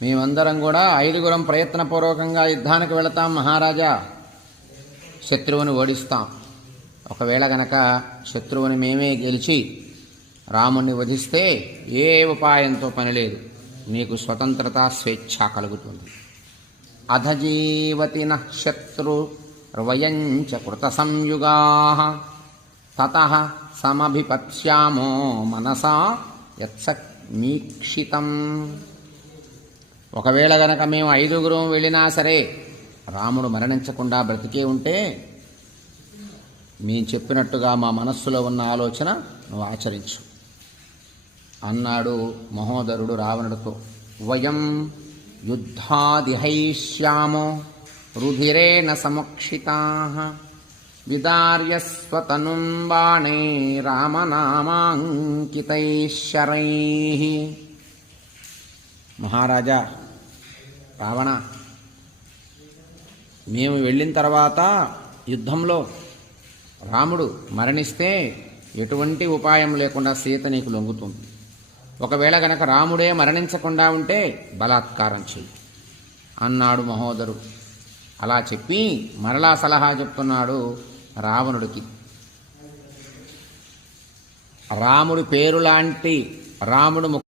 మేమందరం కూడా 5గురం ప్రయత్నపూర్వకంగా యుద్ధానికి వెళతాం మహారాజా, శత్రువుని ఓడిస్తాం. ఒకవేళ గనక శత్రువుని మేమే గెలిచి రాముణ్ణి వధిస్తే ఏ ఉపాయంతో పని లేదు, నీకు స్వతంత్రత స్వేచ్ఛ కలుగుతుంది. అధజీవతి నః శత్రుర్వయంచ కృత సంయుగా తతః సమభిపత్స్యామో మనసా యత్సమీక్షితం. ఒకవేళ గనక మేము 5గురం వెళ్ళినా సరే రాముడు మరణించకుండా బ్రతికే ఉంటే మేము చెప్పినట్టుగా మా మనస్సులో ఉన్న ఆలోచన నువ్వు ఆచరించు అన్నాడు మహోదరుడు రావణుడితో. వయం యుద్ధాదిహైష్యామో రుధిరేణ సముక్షితాః విదార్యస్వతనుం బాణే రామనామాంకితైశ్శరైః. మహారాజా రావణ, మేము వెళ్ళిన తర్వాత యుద్ధంలో రాముడు మరణిస్తే ఎటువంటి ఉపాయం లేకుండా సీత నీకు లొంగుతుంది. ఒకవేళ గనక రాముడే మరణించకుండా ఉంటే బలాత్కారం చెయ్యి అన్నాడు మహోదరుడు. అలా చెప్పి మరలా సలహా చెప్తున్నాడు రావణుడికి. రాముడి పేరు లాంటి రాముడు